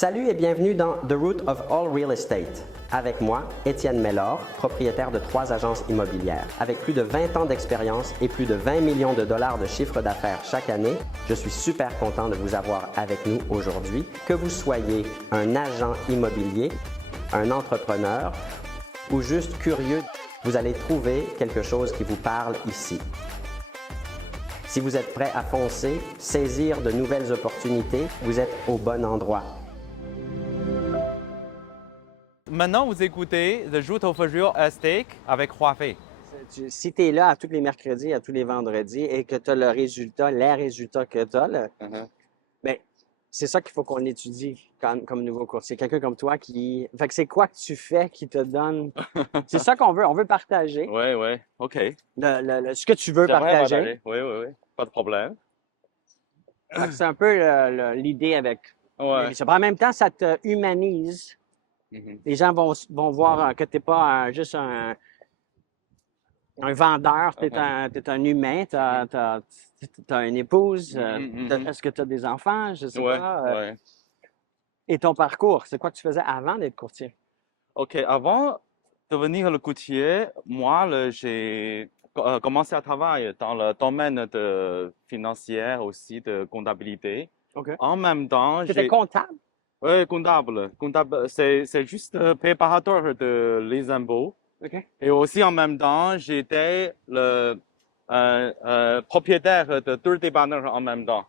Salut et bienvenue dans The Root of All Real Estate. Avec moi, Étienne Mellor, propriétaire de 3 agences immobilières. Avec plus de 20 ans d'expérience et plus de 20 millions de dollars de chiffre d'affaires chaque année, je suis super content de vous avoir avec nous aujourd'hui. Que vous soyez un agent immobilier, un entrepreneur ou juste curieux, vous allez trouver quelque chose qui vous parle ici. Si vous êtes prêt à foncer, saisir de nouvelles opportunités, vous êtes au bon endroit. Maintenant, vous écoutez The Root of Real Estate avec Huafei. Si tu es là à tous les mercredis, à tous les vendredis et que tu as les résultats que tu as, ben, c'est ça qu'il faut qu'on étudie comme nouveau courtier. Quelqu'un comme toi qui. Fait que c'est quoi que tu fais qui te donne. C'est ça qu'on veut. On veut partager. Oui, OK. Ce que tu veux J'aimerais partager. Oui, pas de problème. Fait que c'est un peu l'idée avec. Ouais. En même temps, ça te humanise. Mhm. Les gens vont voir que tu n'es pas juste un vendeur, tu es, un humain, tu as une épouse, est-ce que tu as des enfants, je ne sais pas. Ouais. Et ton parcours, c'est quoi que tu faisais avant d'être courtier? OK, avant de devenir le courtier, moi, j'ai commencé à travailler dans le domaine de financier, aussi de comptabilité. OK. En même temps, Tu étais comptable? Oui, comptable. Comptable, c'est juste préparateur de les impôts. OK. Et aussi, en même temps, j'étais le propriétaire de 2 dépanneurs en même temps.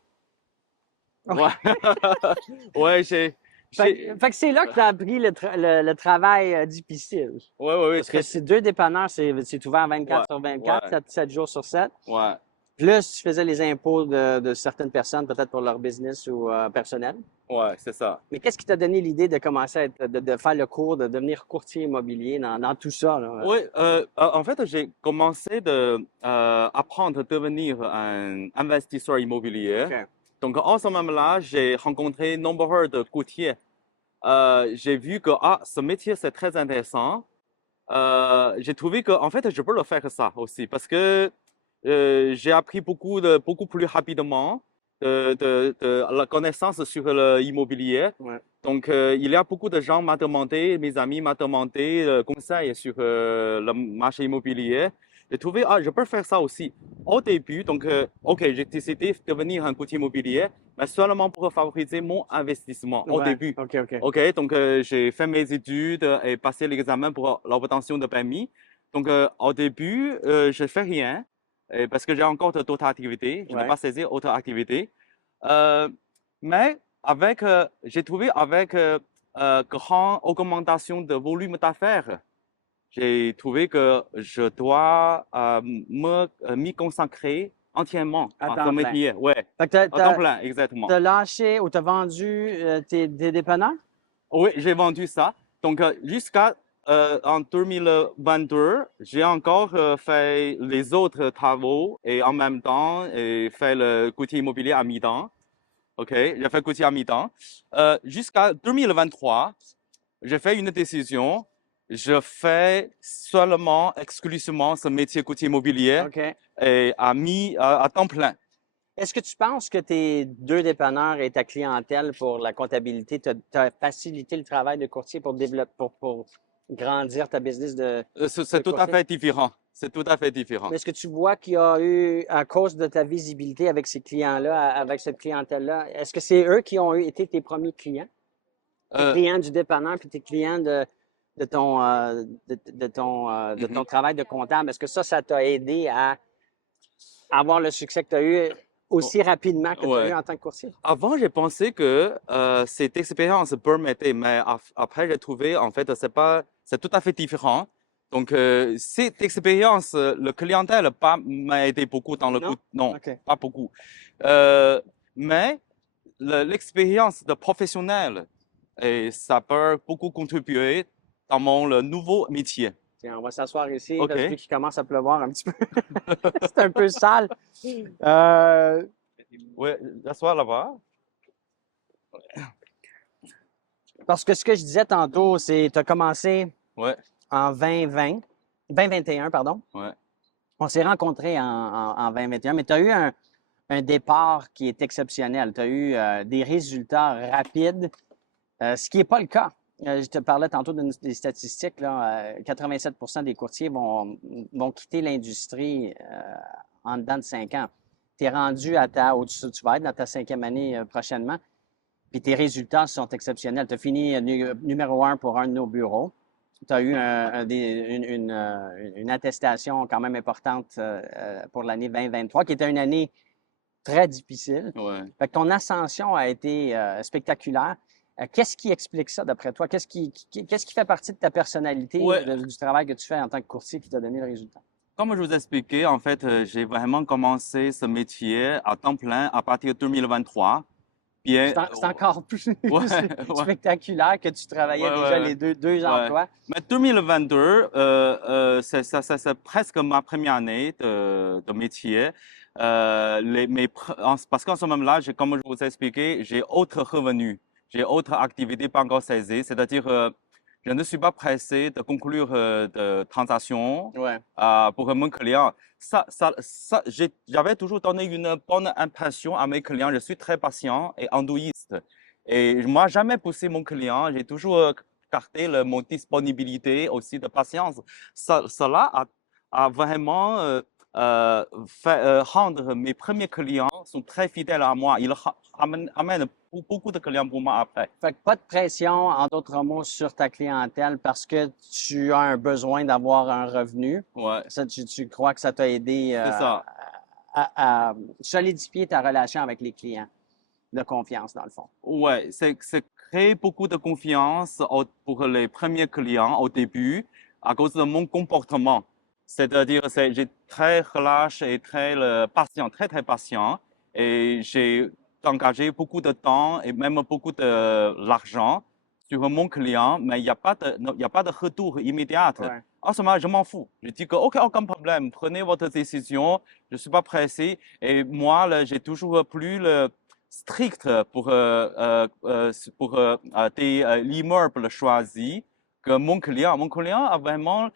OK. Ouais, ouais, Fait que c'est là que tu as appris le travail difficile. ouais, Parce que c'est 2 dépanneurs, c'est ouvert 24 sur 24, ouais. 7 jours sur 7. Ouais, Plus, tu faisais les impôts de certaines personnes, peut-être pour leur business ou personnel. ouais, c'est ça. Mais qu'est-ce qui t'a donné l'idée de commencer de faire le cours, de devenir courtier immobilier dans tout ça, là? Oui, en fait, j'ai commencé apprendre à devenir un investisseur immobilier. OK. Donc, en ce moment-là, j'ai rencontré nombreux de courtiers. J'ai vu que ce métier, c'est très intéressant. J'ai trouvé que, en fait, je peux le faire ça aussi parce que j'ai appris beaucoup plus rapidement de la connaissance sur l'immobilier. Ouais. Donc, il y a beaucoup de gens m'ont demandé, mes amis m'ont demandé conseils sur le marché immobilier. J'ai trouvé, je peux faire ça aussi. Au début, donc, OK, j'ai décidé de devenir un courtier immobilier, mais seulement pour favoriser mon investissement au Ouais. début. OK. OK, donc j'ai fait mes études et passé l'examen pour l'obtention de permis. Donc, au début, je ne fais rien parce que j'ai encore d'autres activités. Je n'ai Ouais. pas saisi autres activités. Mais j'ai trouvé avec grande augmentation de volume d'affaires, j'ai trouvé que je dois m'y consacrer entièrement À à ce temps plein. métier. Ouais, Fait que à temps plein, exactement. t'as lâché ou t'as vendu des dépanneurs? Oui, j'ai vendu ça. Donc, jusqu'à en 2022, j'ai encore fait les autres travaux et en même temps fait le courtier immobilier à mi-temps. OK, j'ai fait courtier à mi-temps. Jusqu'à 2023, j'ai fait une décision. Je fais exclusivement ce métier courtier immobilier OK. et à temps plein. Est-ce que tu penses que tes 2 dépanneurs et ta clientèle pour la comptabilité t'a facilité le travail de courtier pour développer, pour grandir ta business de C'est tout à courtier? fait différent. C'est tout à fait différent. Mais est-ce que tu vois qu'il y a eu, à cause de ta visibilité avec ces clients-là, avec cette clientèle-là, est-ce que c'est eux qui ont été tes premiers clients? Tes Euh, clients du dépanneur puis tes clients de ton travail de comptable, est-ce que ça t'a aidé à avoir le succès que tu as eu aussi rapidement que tu as eu ouais. en tant que courtier? Avant, j'ai pensé que cette expérience peut m'aider, mais après, j'ai trouvé, en fait, c'est tout à fait différent. Donc, cette expérience, le clientèle m'a aidé beaucoup dans le Non? coup. Non, OK. pas beaucoup. Euh, mais l'expérience de professionnel, et ça peut beaucoup contribuer dans le nouveau métier. Tiens, on va s'asseoir ici parce que vu OK? qu'il commence à pleuvoir un petit peu. C'est un peu sale. Euh, Oui, asseoir là-bas. parce que ce que je disais tantôt, c'est que tu as commencé Ouais, en 2021, pardon. ouais. On s'est rencontrés en 2021, mais tu as eu un départ qui est exceptionnel. Tu as eu des résultats rapides. Ce qui n'est pas le cas. Je te parlais tantôt des statistiques, là, 87 des courtiers vont quitter l'industrie en dedans de 5 ans. Tu es rendu tu vas être dans ta 5e année prochainement, puis tes résultats sont exceptionnels. Tu as fini numéro 1 pour un de nos bureaux. Tu as eu une attestation quand même importante pour l'année 2023, qui était une année très difficile. Ouais. Fait que ton ascension a été spectaculaire. Qu'est-ce qui explique ça d'après toi? Qu'est-ce qui fait partie de ta personnalité, Ouais. du travail que tu fais en tant que courtier qui t'a donné le résultat? Comme je vous ai expliqué, en fait, j'ai vraiment commencé ce métier à temps plein à partir de 2023. Bien, C'est encore plus ouais, spectaculaire que tu travaillais ouais, déjà ouais, les deux ouais. emplois. Mais 2022, c'est presque ma première année de métier. Parce qu'en ce moment-là, comme je vous ai expliqué, j'ai autre revenu, j'ai autre activité pas encore saisie. C'est-à-dire, je ne suis pas pressé de conclure de transactions Ouais. pour mon client. J'avais toujours donné une bonne impression à mes clients. Je suis très patient et endouilliste. Et moi, jamais poussé mon client. J'ai toujours gardé mon disponibilité aussi de patience. Cela a vraiment fait rendre mes premiers clients sont très fidèles à moi. Ils amènent beaucoup de clients pour moi après. Fait que pas de pression, en d'autres mots, sur ta clientèle parce que tu as un besoin d'avoir un revenu. Ouais, Ça, tu crois que ça t'a aidé c'est ça. à solidifier ta relation avec les clients, de confiance, dans le fond. Ouais, c'est créer beaucoup de confiance pour les premiers clients au début à cause de mon comportement. C'est-à-dire, j'ai très relâche et très patient, très très patient. Et j'ai engagé beaucoup de temps et même beaucoup de l'argent sur mon client, mais il n'y a pas de retour immédiat. Ouais. En ce moment, je m'en fous. Je dis que, OK, aucun problème, prenez votre décision, je ne suis pas pressé. Et moi, là, j'ai toujours plus le strict pour l'immeuble choisi que mon client. Mon client a vraiment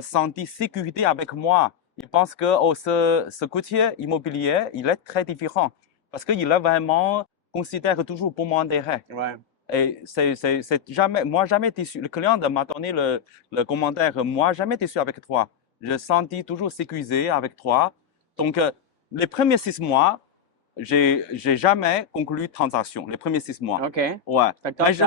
senti sécurité avec moi. Il pense que ce courtier immobilier, il est très différent parce qu'il a vraiment considère toujours pour mon intérêt. Ouais. Et c'est jamais, moi jamais déçu. Le client m'a donné le commentaire, moi jamais déçu avec toi. Je senti toujours sécurisé avec toi. Donc, les premiers 6 mois, j'ai jamais conclu transaction, les premiers 6 mois. OK. Ouais. Fait que Mais je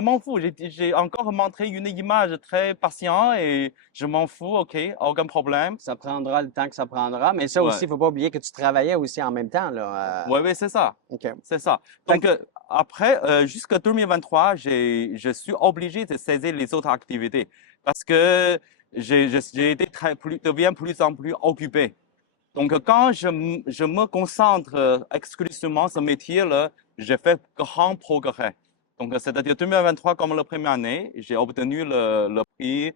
m'en fous. J'ai encore montré une image très patiente et je m'en fous, OK, aucun problème. ça prendra le temps que ça prendra, mais ça Ouais. aussi, il ne faut pas oublier que tu travaillais aussi en même temps, là. Ouais, c'est ça. OK. C'est ça. Donc, après, jusqu'à 2023, je suis obligé de saisir les autres activités parce que j'ai été deviens plus en plus occupé. Donc, quand je me concentre exclusivement sur ce métier-là, j'ai fait grand progrès. Donc, c'est-à-dire 2023, comme la première année, j'ai obtenu le prix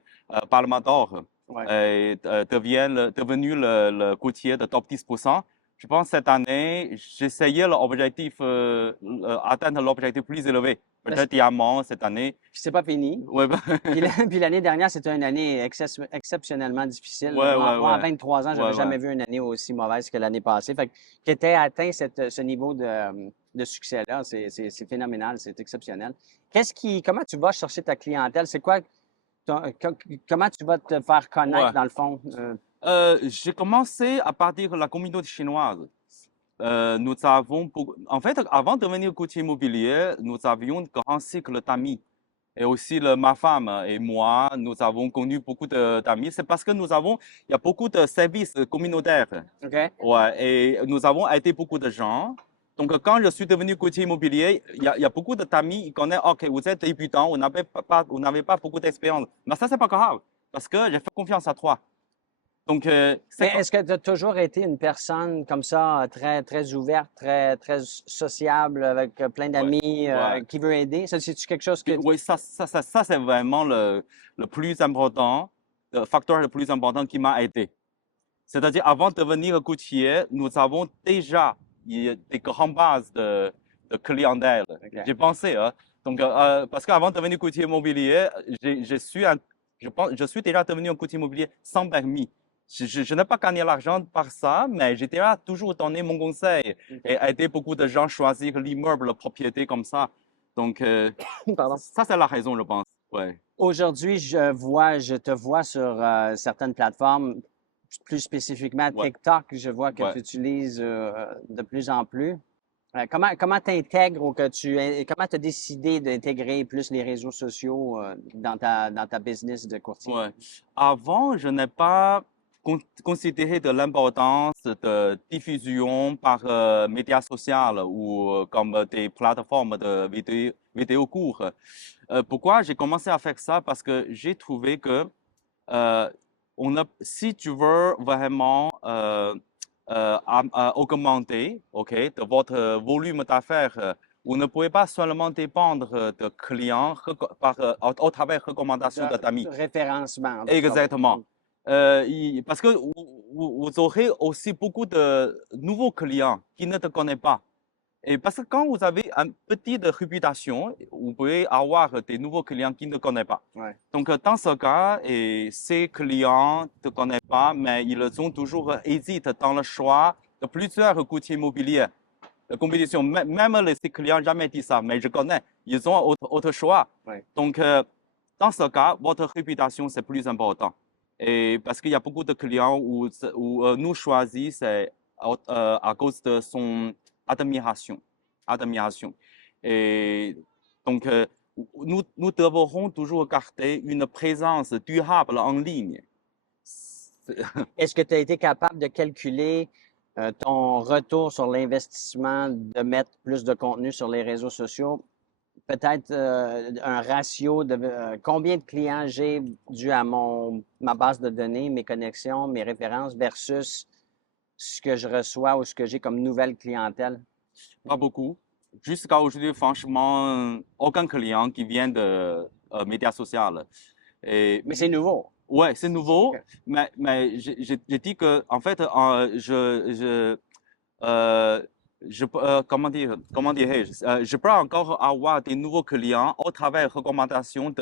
Palme d'Or Ouais. et devenu le courtier de top 10%. Je pense que cette année, j'essayais atteindre l'objectif plus élevé. Peut-être diamant cette année. Puis c'est pas fini. Ouais, Puis l'année dernière, c'était une année exceptionnellement difficile. Ouais, Moi, ouais, à ouais. 23 ans, j'avais Ouais, jamais ouais. vu une année aussi mauvaise que l'année passée. Fait que tu étais atteint ce niveau de succès-là. C'est phénoménal, c'est exceptionnel. Comment tu vas chercher ta clientèle? C'est quoi comment tu vas te faire connaître Ouais. dans le fond? J'ai commencé à partir de la communauté chinoise. Nous avons, en fait, avant de devenir courtier immobilier, nous avions un grand cycle d'amis. Et aussi, ma femme et moi, nous avons connu beaucoup d'amis. C'est parce que il y a beaucoup de services communautaires. OK? Ouais, et nous avons aidé beaucoup de gens. Donc, quand je suis devenu courtier immobilier, il y a beaucoup d'amis qui connaissent, OK, vous êtes débutant, vous n'avez pas beaucoup d'expérience. Mais ça, c'est pas grave, parce que j'ai fait confiance à toi. Donc, Mais est-ce que tu as toujours été une personne comme ça, très, très ouverte, très, très sociable, avec plein d'amis, ouais. qui veut aider? Ça, c'est-tu quelque chose que... Oui, ça c'est vraiment le plus important, le facteur le plus important qui m'a aidé. C'est-à-dire, avant de devenir courtier, nous avons déjà des grandes bases de clientèle. OK. J'ai pensé, hein. Donc, parce qu'avant de devenir courtier immobilier, je suis déjà devenu un courtier immobilier sans permis. Je n'ai pas gagné l'argent par ça, mais j'ai déjà toujours donné mon conseil OK. et aidé beaucoup de gens à choisir l'immeuble, la propriété comme ça. Donc, Pardon. ça, c'est la raison, je pense. Ouais. Aujourd'hui, je te vois sur certaines plateformes, plus spécifiquement Ouais. TikTok, je vois que Ouais. tu utilises de plus en plus. Comment t'intègres ou comment tu as décidé d'intégrer plus les réseaux sociaux dans ta business de courtier? Ouais. Avant, je n'ai pas considéré de l'importance de diffusion par médias sociaux ou comme des plateformes de vidéos courtes. Pourquoi j'ai commencé à faire ça? Parce que j'ai trouvé que euh, si tu veux vraiment augmenter, ok, de votre volume d'affaires, vous ne pouvez pas seulement dépendre de clients au travers recommandations d'amis. Référencement. Exactement. Parce que vous aurez aussi beaucoup de nouveaux clients qui ne te connaissent pas. Et parce que quand vous avez une petite réputation, vous pouvez avoir des nouveaux clients qui ne connaissent pas. Ouais. Donc, dans ce cas, ces clients ne te connaissent pas, mais ils ont toujours hésité dans le choix de plusieurs courtiers immobiliers. La compétition, même ces clients n'ont jamais dit ça, mais je connais, ils ont autre choix. Ouais. Donc, dans ce cas, votre réputation, c'est plus important. Et parce qu'il y a beaucoup de clients où nous choisissons à cause de son admiration. Et donc, nous devrons toujours garder une présence durable en ligne. Est-ce que tu as été capable de calculer ton retour sur l'investissement de mettre plus de contenu sur les réseaux sociaux? Peut-être un ratio de combien de clients j'ai dû à ma base de données, mes connexions, mes références versus ce que je reçois ou ce que j'ai comme nouvelle clientèle? Pas beaucoup. Jusqu'à aujourd'hui, franchement, aucun client qui vient de médias sociaux. Mais c'est nouveau. Ouais, c'est nouveau, OK. mais j'ai dit que, en fait, comment dirais-je, je peux encore avoir des nouveaux clients au travers recommandations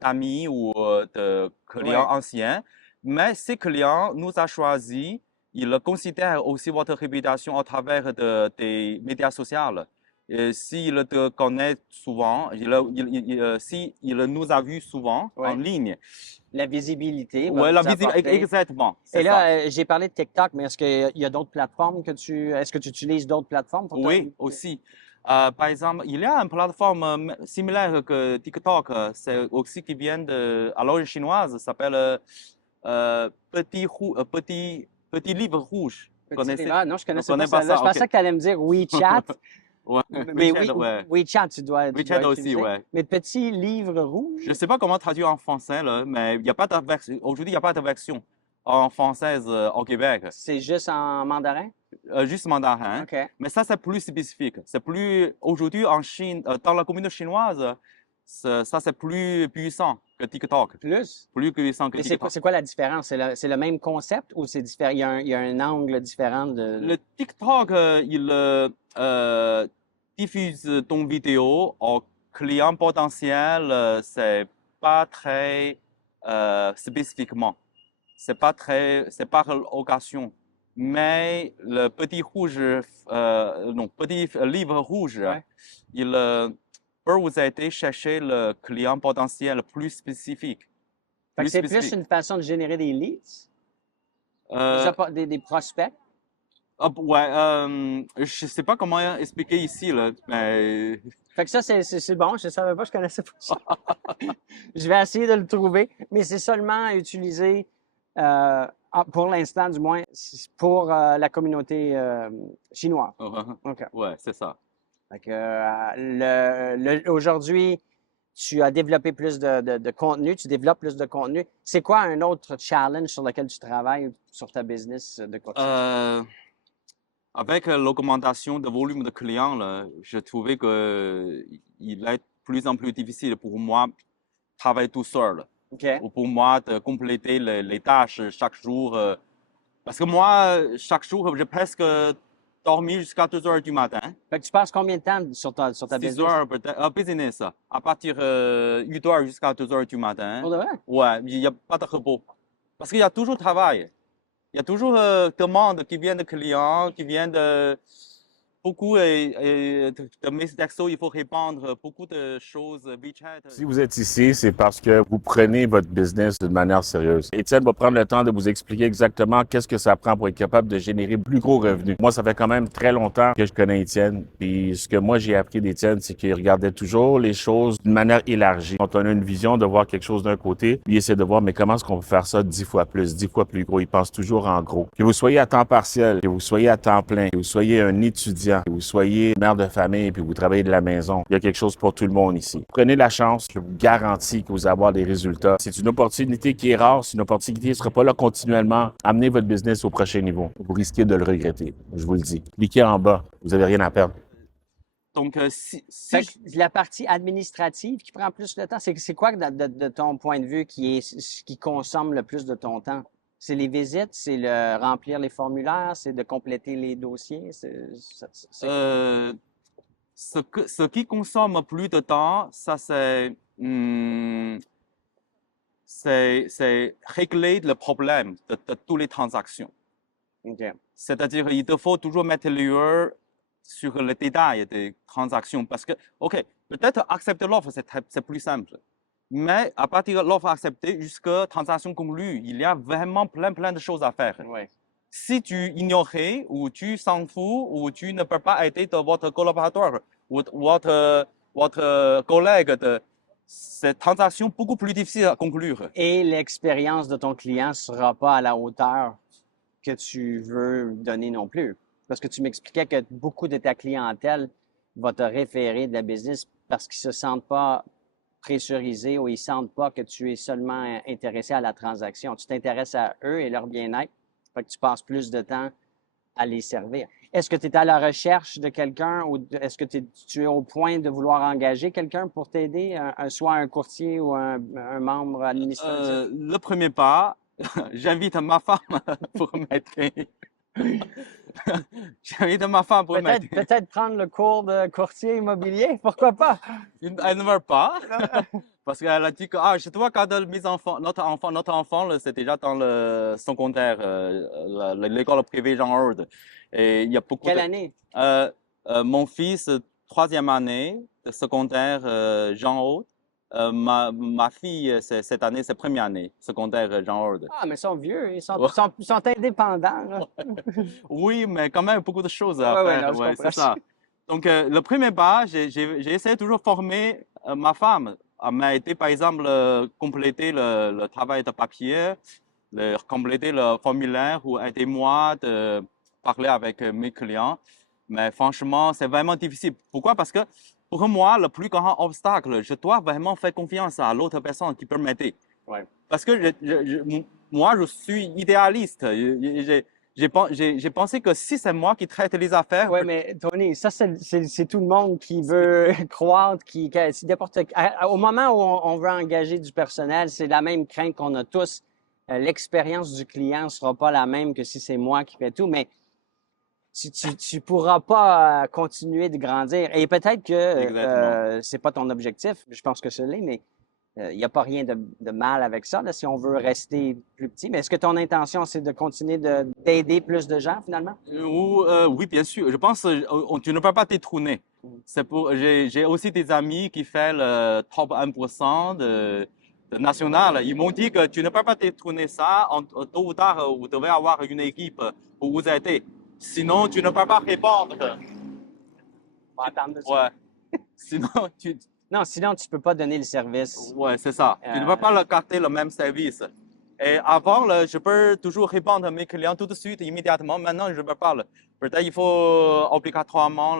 d'amis ou de clients Ouais. anciens, mais ces clients nous a choisis, ils considèrent aussi votre réputation à travers des médias sociaux. S'ils te connaissent souvent, s'ils nous a vus souvent en Ouais. ligne, La visibilité va ouais, vous apporter. exactement, Et c'est ça. là, j'ai parlé de TikTok, mais est-ce qu'il y a d'autres plateformes est-ce que tu utilises d'autres plateformes pour Oui, aussi. Par exemple, il y a une plateforme similaire que TikTok, c'est aussi qui vient de, à l'origine chinoise, ça s'appelle Petit Livre Rouge. Vous connaissez? Ah non, je Vous connaissais pas connaissez pas ça. Là, je ça? Ok. pensais que tu allais me dire WeChat, Ouais, mais WeChat, ouais. WeChat, tu dois WeChat aussi, utiliser. ouais. Mais petit livre rouge, Je ne sais pas comment traduire en français, là, mais il n'y a pas de version. Aujourd'hui, il n'y a pas de version en française au Québec. c'est juste en mandarin? Juste mandarin. OK. Mais ça, c'est plus spécifique. C'est plus, aujourd'hui, en Chine, dans la communauté chinoise, ça, c'est plus puissant que TikTok. Plus? Plus puissant que Mais TikTok. c'est quoi la différence? C'est le même concept ou c'est différent? Il y a un angle différent de. Le TikTok, il diffuse ton vidéo aux clients potentiels, c'est pas très spécifiquement. C'est par occasion. Mais le petit rouge, non, petit livre rouge, Ouais. il peut vous aider à chercher le client potentiel plus spécifique. Fait que c'est plus spécifique. une façon de générer des leads, Euh, des prospects. ouais, je sais pas comment expliquer ici, là, mais Fait que ça, c'est bon. Je savais pas, je connaissais pas ça. Je vais essayer de le trouver, mais c'est seulement utilisé, pour l'instant du moins, pour la communauté chinoise. OK. ouais, c'est ça. Fait que, aujourd'hui, tu as développé plus de contenu, tu développes plus de contenu. C'est quoi un autre challenge sur lequel tu travailles sur ta business de courtier? Avec l'augmentation de volume de clients, là, je trouvais que il est de plus en plus difficile pour moi de travailler tout seul. OK. Ou pour moi de compléter les tâches chaque jour. Parce que moi, chaque jour, j'ai presque dormi jusqu'à 2 heures du matin. Fait que tu passes combien de temps sur ta 6 business? heures peut-être, business, à partir de 8 heures jusqu'à 2 heures du matin. Pour de vrai? Ouais, il n'y a pas de repos. Parce qu'il y a toujours travail. Il y a toujours demande qui viennent de clients, qui viennent beaucoup de messages textos, il faut répondre beaucoup de choses, WeChat. Si vous êtes ici, c'est parce que vous prenez votre business d'une manière sérieuse. Étienne va prendre le temps de vous expliquer exactement qu'est-ce que ça prend pour être capable de générer plus gros revenus. Moi, ça fait quand même très longtemps que je connais Étienne. Puis ce que moi, j'ai appris d'Étienne, c'est qu'il regardait toujours les choses d'une manière élargie. Quand on a une vision de voir quelque chose d'un côté, lui essaie de voir, mais comment est-ce qu'on peut faire ça 10 fois plus, 10 fois plus gros. Il pense toujours en gros. Que vous soyez à temps partiel, que vous soyez à temps plein, que vous soyez un étudiant, que vous soyez mère de famille, puis vous travaillez de la maison, il y a quelque chose pour tout le monde ici. Prenez la chance, je vous garantis que vous allez avoir des résultats. C'est une opportunité qui est rare, c'est une opportunité qui ne sera pas là continuellement. Amenez votre business au prochain niveau. Vous risquez de le regretter, je vous le dis. Cliquez en bas, vous n'avez rien à perdre. Donc, si Fait que la partie administrative qui prend plus de temps, c'est quoi de ton point de vue qui consomme le plus de ton temps? C'est les visites, c'est le remplir les formulaires, c'est de compléter les dossiers. ce qui consomme plus de temps, ça c'est régler le problème de toutes les transactions. OK. C'est-à-dire, il te faut toujours mettre l'heure sur le détail des transactions parce que, OK, peut-être accepter l'offre, c'est plus simple. Mais à partir de l'offre acceptée jusqu'à transaction conclue, il y a vraiment plein de choses à faire. Ouais. Si tu ignorais ou tu s'en fous ou tu ne peux pas aider de votre collaborateur ou votre collègue, cette transaction beaucoup plus difficile à conclure. Et l'expérience de ton client ne sera pas à la hauteur que tu veux donner non plus. Parce que tu m'expliquais que beaucoup de ta clientèle va te référer de la business parce qu'ils ne se sentent pas pressurisés ou ils ne sentent pas que tu es seulement intéressé à la transaction. Tu t'intéresses à eux et leur bien-être, fait que tu passes plus de temps à les servir. Est-ce que tu es à la recherche de quelqu'un ou est-ce que tu es au point de vouloir engager quelqu'un pour t'aider, soit un courtier ou un membre administratif? Le premier pas, j'invite ma femme pour m'aider. J'invite ma femme pour m'aider. Peut-être prendre le cours de courtier immobilier, pourquoi pas? Elle ne veut pas. Parce qu'elle a dit que je dois garder mes enfants, notre enfant, c'est déjà dans le secondaire, l'école privée Jean Horde. Et il y a beaucoup Quelle année? mon fils, troisième année de secondaire Jean Horde. Ma fille, cette année, c'est première année secondaire Jean Horde. Ah, mais ils sont vieux, ils sont, Ouais. sont indépendants. Là. Oui, mais quand même beaucoup de choses à Ouais, faire. non, je Ouais, comprends. c'est ça. Donc, le premier pas, j'ai essayé toujours de former ma femme. Elle m'a aidé, par exemple, compléter le travail de papier, compléter le formulaire ou aider-moi de parler avec mes clients. Mais franchement, c'est vraiment difficile. Pourquoi? Parce que pour moi, le plus grand obstacle, je dois vraiment faire confiance à l'autre personne qui peut m'aider. Ouais. Parce que moi, je suis idéaliste. J'ai pensé que si c'est moi qui traite les affaires, Oui, mais Tony, ça, c'est tout le monde qui veut croître, si au moment où on veut engager du personnel, c'est la même crainte qu'on a tous. L'expérience du client ne sera pas la même que si c'est moi qui fais tout, mais tu pourras pas continuer de grandir. Et peut-être que c'est pas ton objectif, je pense que ce l'est, mais il n'y a pas rien de mal avec ça, là, si on veut rester plus petit. Mais est-ce que ton intention, c'est de continuer d'aider plus de gens, finalement? Oui, bien sûr. Je pense que tu ne peux pas détrôner. J'ai aussi des amis qui font le top 1% de national. Ils m'ont dit que tu ne peux pas détrôner ça. Tôt ou tard, vous devez avoir une équipe pour vous aider. Sinon, tu ne peux pas répondre. On va attendre ça. Ouais. Sinon, Non, sinon, tu peux pas donner le service. Ouais, c'est ça. Tu ne peux pas garder le même service. Et avant, je peux toujours répondre à mes clients tout de suite, immédiatement. Maintenant, je ne peux pas. Peut-être il faut obligatoirement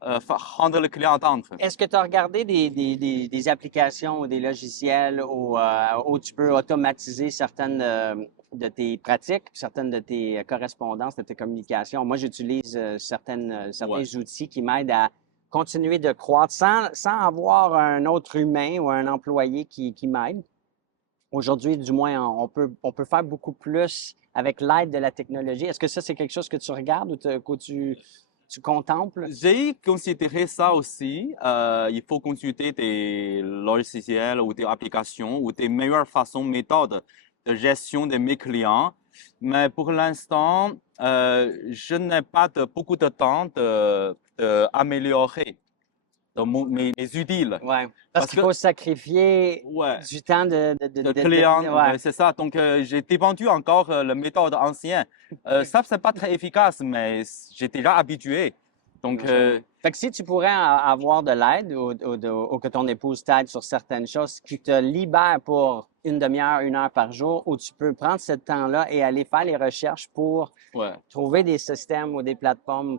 rendre le client attendre. Est-ce que tu as regardé des applications ou des logiciels où tu peux automatiser certaines de tes pratiques, certaines de tes correspondances, de tes communications? Moi, j'utilise certains outils qui m'aident à continuer de croître sans avoir un autre humain ou un employé qui m'aide. Aujourd'hui, du moins, on peut faire beaucoup plus avec l'aide de la technologie. Est-ce que ça, c'est quelque chose que tu regardes ou que tu contemples? J'ai considéré ça aussi. Il faut consulter des logiciels ou des applications ou des meilleures façons, méthodes de gestion de mes clients. Mais pour l'instant, je n'ai pas beaucoup de temps d'améliorer mes utiles. Ouais. Parce Parce qu'il que- faut sacrifier Ouais. du temps De clients, ouais. ouais, c'est ça. Donc, j'ai dépendu encore la méthode ancienne. Ça, c'est pas très efficace, mais j'ai déjà habitué. Donc, Fait que si tu pourrais avoir de l'aide ou que ton épouse t'aide sur certaines choses qui te libèrent pour une demi-heure, 1 heure par jour, où tu peux prendre ce temps-là et aller faire les recherches pour ouais, trouver des systèmes ou des plateformes,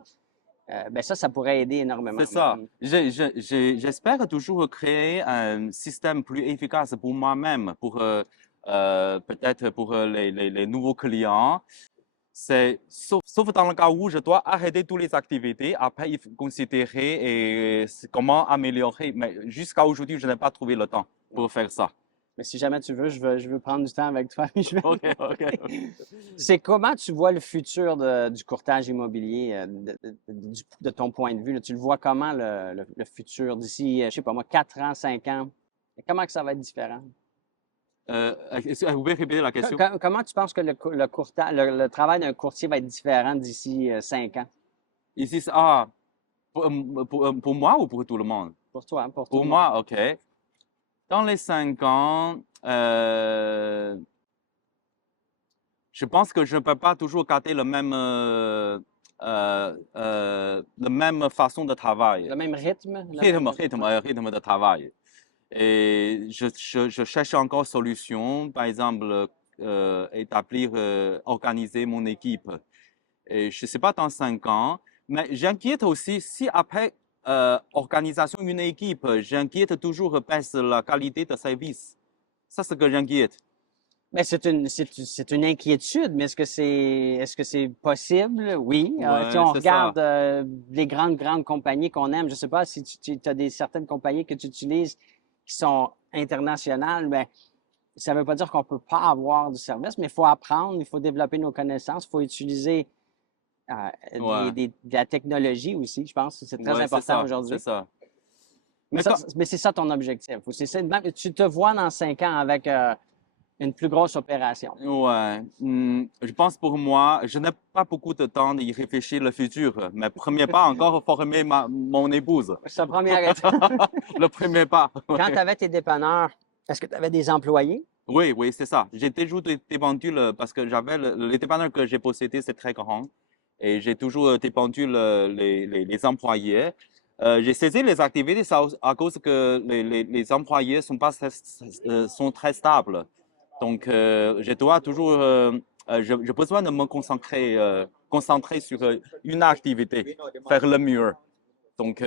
ben ça pourrait aider énormément. c'est ça. J'espère toujours créer un système plus efficace pour moi-même, pour peut-être pour les nouveaux clients. Sauf dans le cas où je dois arrêter toutes les activités, après il faut considérer comment améliorer. Mais jusqu'à aujourd'hui, je n'ai pas trouvé le temps pour faire ça. Mais si jamais tu veux, je veux prendre du temps avec toi. OK, OK. C'est comment tu vois le futur du courtage immobilier de ton point de vue? Là? Tu le vois comment le futur d'ici, je sais pas moi, 4 ans, 5 ans? Comment que ça va être différent? Vous pouvez répéter la question? Comment tu penses que le travail d'un courtier va être différent d'ici 5 ans? Ici, pour moi ou pour tout le monde? Pour toi, hein, pour tout Pour le monde. moi, OK. Dans les 5 ans, je pense que je ne peux pas toujours garder la même façon de travail. Le même rythme? Rythme de travail. Et je cherche encore solution, par exemple, établir, organiser mon équipe. Et je ne sais pas dans 5 ans, mais j'inquiète aussi si après organisation d'une équipe, j'inquiète toujours baisse la qualité de service. Ça, c'est ce que j'inquiète. Mais c'est une inquiétude, mais est-ce que c'est possible? Oui. Ouais, Si on c'est regarde ça. les grandes compagnies qu'on aime, je sais pas si tu as certaines compagnies que tu utilises qui sont internationales, mais ça veut pas dire qu'on peut pas avoir du service, mais il faut apprendre, il faut développer nos connaissances, il faut utiliser Ouais. de la technologie aussi, je pense que c'est très Ouais, c'est important ça, aujourd'hui. c'est ça. Mais Mais c'est ça ton objectif. Tu te vois dans 5 ans avec une plus grosse opération. Ouais, je pense pour moi, je n'ai pas beaucoup de temps d'y réfléchir le futur. Mais premier pas, encore former mon épouse. C'est la première étape. Le premier pas. Quand tu avais tes dépanneurs, est-ce que tu avais des employés? Oui, oui, c'est ça. J'ai toujours dépendu parce que j'avais les dépanneurs que j'ai possédés, c'est très grand. Et j'ai toujours dépendu les employés. J'ai cessé les activités à cause que les employés sont très stables. Donc, je dois toujours, j'ai besoin de me concentrer sur une activité, faire le mieux. Donc,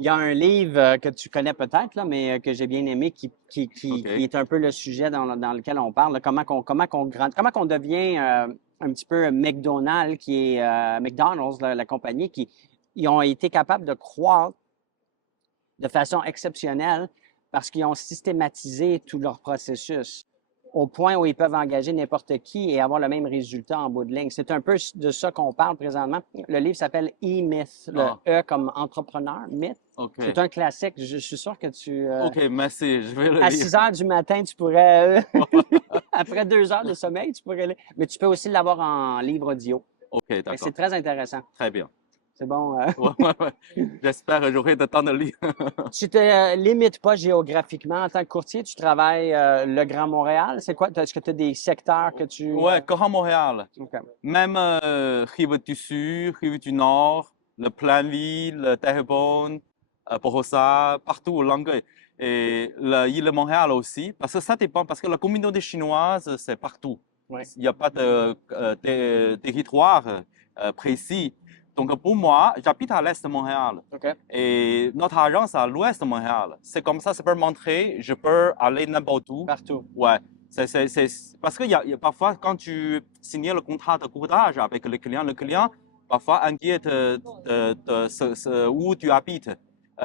Il y a un livre que tu connais peut-être, là, mais que j'ai bien aimé, qui est un peu le sujet dans lequel on parle, là, comment qu'on devient un petit peu McDonald's, qui est McDonald's, la compagnie, ils ont été capables de croître de façon exceptionnelle parce qu'ils ont systématisé tout leur processus au point où ils peuvent engager n'importe qui et avoir le même résultat en bout de ligne. C'est un peu de ça qu'on parle présentement. Le livre s'appelle E-Myth, le E comme entrepreneur, mythe. OK. C'est un classique. Je suis sûr que OK, merci. Je vais le à lire. 6 heures du matin, tu pourrais, après 2 heures de sommeil, tu pourrais lire. Mais tu peux aussi l'avoir en livre audio. OK, Fait que d'accord. c'est très intéressant. Très bien. C'est bon. J'espère que j'aurai le temps de lire. Tu te limites pas géographiquement en tant que courtier. Tu travailles le Grand Montréal. C'est quoi? Est-ce que tu as des secteurs que tu... Ouais, Grand Montréal. OK. Même Rive du Sud, Rive du Nord, le Plainville, Terrebonne, Porosa, partout au Longueuil. Et l'île de Montréal aussi, parce que ça dépend, parce que la communauté chinoise, c'est partout. Ouais. Il n'y a pas de territoire précis. Donc pour moi, j'habite à l'est de Montréal OK. et notre agence à l'ouest de Montréal. C'est comme ça peut montrer, je peux aller n'importe où. Partout. Ouais. Parce qu'il y a parfois, quand tu signes le contrat de courtage avec le client parfois inquiète où tu habites.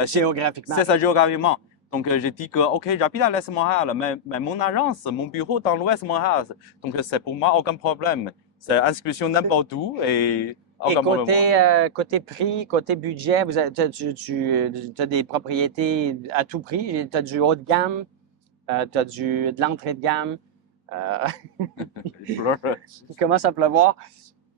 Géographiquement. C'est ça, géographiquement. Donc, j'ai dit que, OK, j'habite à l'Est de Montréal, mais mon agence, mon bureau dans l'Ouest de Montréal. Donc, c'est pour moi aucun problème. C'est inscription n'importe où et Et aucun problème. côté prix, côté budget, tu as des propriétés à tout prix. Tu as du haut de gamme, tu as de l'entrée de gamme. Il commence à pleuvoir.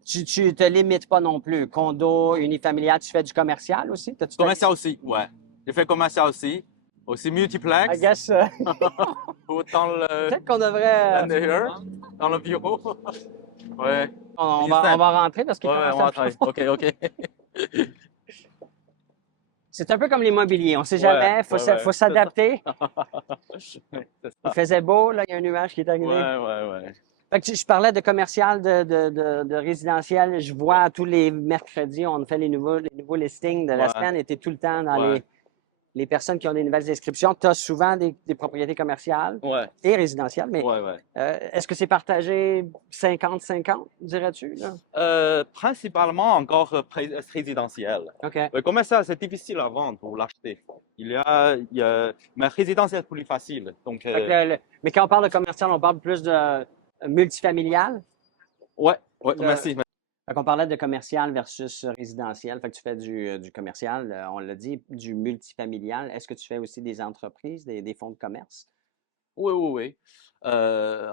Tu te limites pas non plus. Condo, unifamilial, tu fais du commercial aussi? T'as-tu Commercial aussi, ouais. J'ai fait commercial aussi. Aussi I multiplex, guess, ou dans peut-être qu'on devrait. l'intérieur, dans le bureau. Ouais. On Instant. va rentrer parce qu'il Ouais, ouais, commence on à va travailler. OK, OK. C'est un peu comme l'immobilier. On sait Ouais, jamais. ouais, ouais. Faut C'est ça. s'adapter. C'est Il ça. faisait beau, là. Il y a un nuage qui est arrivé. Ouais, ouais, ouais. Fait que je parlais de commercial, de résidentiel. Je vois tous les mercredis, on fait les nouveaux listings de la Ouais. semaine et t'es tout le temps dans Ouais. les personnes qui ont des nouvelles inscriptions. Tu as souvent des propriétés commerciales Ouais. et résidentielles, mais Ouais, ouais. est-ce que c'est partagé 50-50, dirais-tu, là? Principalement encore résidentiel. OK. Le commercial, c'est difficile à vendre pour l'acheter. Mais résidentiel, c'est plus facile. Donc, Fait que mais quand on parle de commercial, on parle plus de multifamilial. ouais, ouais, De- merci. Fait qu'on parlait de commercial versus résidentiel. Fait que tu fais du commercial, on l'a dit, du multifamilial. Est-ce que tu fais aussi des entreprises, des fonds de commerce? Oui, oui, oui.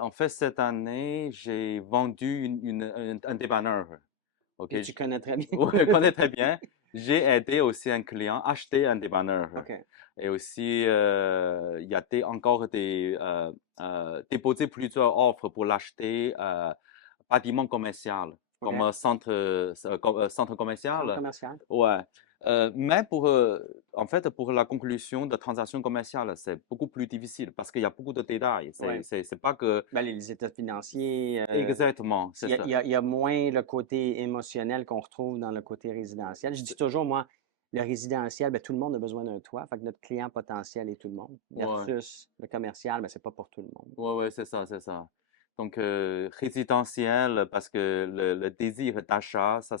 En fait, cette année, j'ai vendu un dépanneur. OK, Et tu connais très bien. oui, je connais très bien. J'ai aidé aussi un client à acheter un dépanneur. OK. Et aussi, il y a encore déposé plusieurs offres pour l'acheter bâtiment commercial, comme OK. centre Centre commercial. commercial. Ouais. Mais en fait, pour la conclusion de transaction commerciale, c'est beaucoup plus difficile parce qu'il y a beaucoup de détails. Ouais. C'est pas que... Ben, les états financiers, Exactement, c'est ça. il y a moins le côté émotionnel qu'on retrouve dans le côté résidentiel. Je dis toujours, moi, le résidentiel, ben, tout le monde a besoin d'un toit. Fait que notre client potentiel est tout le monde. Ouais. Versus le commercial, ben, c'est pas pour tout le monde. Ouais, ouais, c'est ça, c'est ça. Donc, résidentiel, parce que le désir d'achat, ça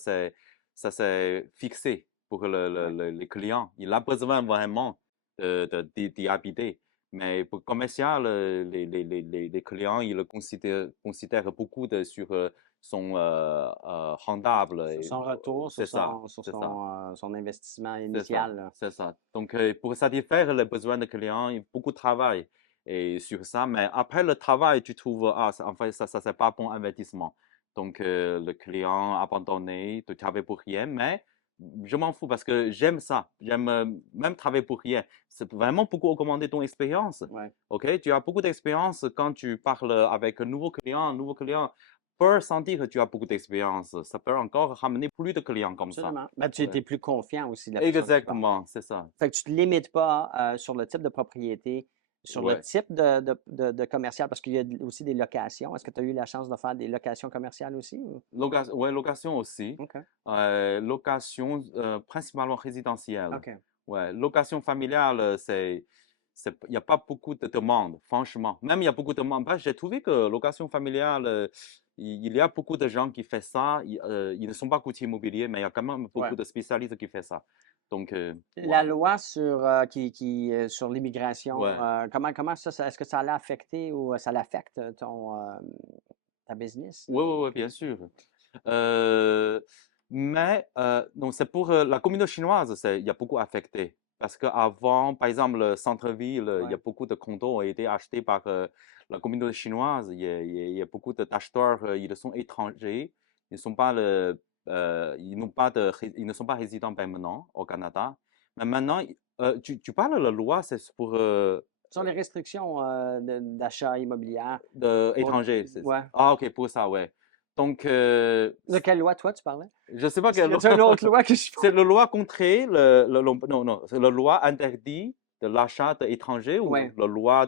c'est fixé pour le client. Il a besoin vraiment d'y habiter. Mais pour commercial, les clients, ils le considèrent beaucoup sur son rentable. Sur son retour, C'est ça, sur c'est ça. son investissement C'est ça, initial, là. c'est ça. Donc, pour satisfaire les besoins des clients, il y a beaucoup de travail et sur ça. Mais après le travail, tu trouves, en fait, ça c'est pas bon investissement. Donc, le client abandonné, tu travailles pour rien. Mais je m'en fous parce que j'aime ça. J'aime même travailler pour rien. C'est vraiment beaucoup augmenter ton expérience. Ouais. OK? Tu as beaucoup d'expérience quand tu parles avec un nouveau client. Un nouveau client peut sentir que tu as beaucoup d'expérience. Ça peut encore ramener plus de clients comme ça. Absolument. Ben, tu Ouais. étais plus confiant aussi de la personne que tu parles. Exactement, c'est ça. Fait que tu te limites pas sur le type de propriété, sur le Ouais. type de commercial, parce qu'il y a aussi des locations. Est-ce que tu as eu la chance de faire des locations commerciales aussi? Ouais, location aussi. OK. Location principalement résidentielle. OK. Ouais, location familiale, il n'y a pas beaucoup de demandes, franchement. Même il y a beaucoup de demandes. Ben, j'ai trouvé que location familiale, il y a beaucoup de gens qui font ça. Ils ne sont pas courtiers immobiliers, mais il y a quand même beaucoup Ouais. de spécialistes qui font ça. Donc, La ouais. loi sur, sur l'immigration, Ouais. comment ça, est-ce que ça l'a affecté ou ça l'affecte ta business? Oui, oui, oui, bien sûr. Mais donc c'est pour la communauté chinoise, il y a beaucoup affecté. Parce qu'avant, par exemple, le centre-ville, il y Ouais. a beaucoup de condos ont été achetés par la communauté chinoise. Il y a beaucoup d'acheteurs, ils sont étrangers. Ils sont pas ils n'ont pas ils ne sont pas résidents permanents au Canada. Mais maintenant, tu parles de la loi, c'est pour Sur les restrictions d'achat immobilier. étrangers. Ouais. Ah, ok, pour ça, ouais. Donc, De quelle loi, toi, tu parlais? je sais pas Est-ce qu'il quelle y a une autre loi que je C'est la loi contre non, non, c'est la loi interdit de l'achat d'étrangers ou Ouais. la loi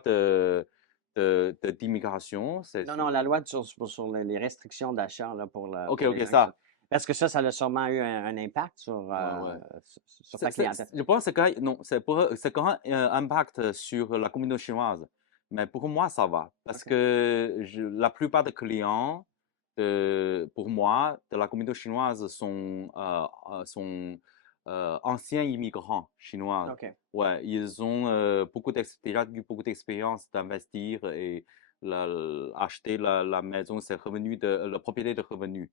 d'immigration. Non, non, la loi sur les restrictions d'achat là, Ok, pour les ok, gens ça. Parce que ça a sûrement eu un impact sur, Ouais. sur ta clientèle. Je pense que non, c'est quand même un impact sur la communauté chinoise. Mais pour moi, ça va. Parce Ok. que la plupart des clients, pour moi, de la communauté chinoise sont anciens immigrants chinois. OK. Ouais, ils ont déjà eu beaucoup d'expérience d'investir et acheter la maison, c'est revenu la propriété de revenus.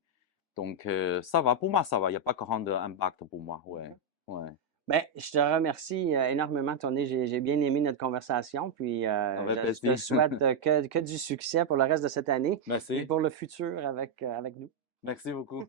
Donc, ça va, pour moi, ça va. Il n'y a pas grand impact pour moi. Ouais, ouais. Ben, je te remercie énormément, Tony. J'ai bien aimé notre conversation. Puis, Avec je te plaisir. souhaite que du succès pour le reste de cette année et Merci. pour le futur avec nous. Merci beaucoup.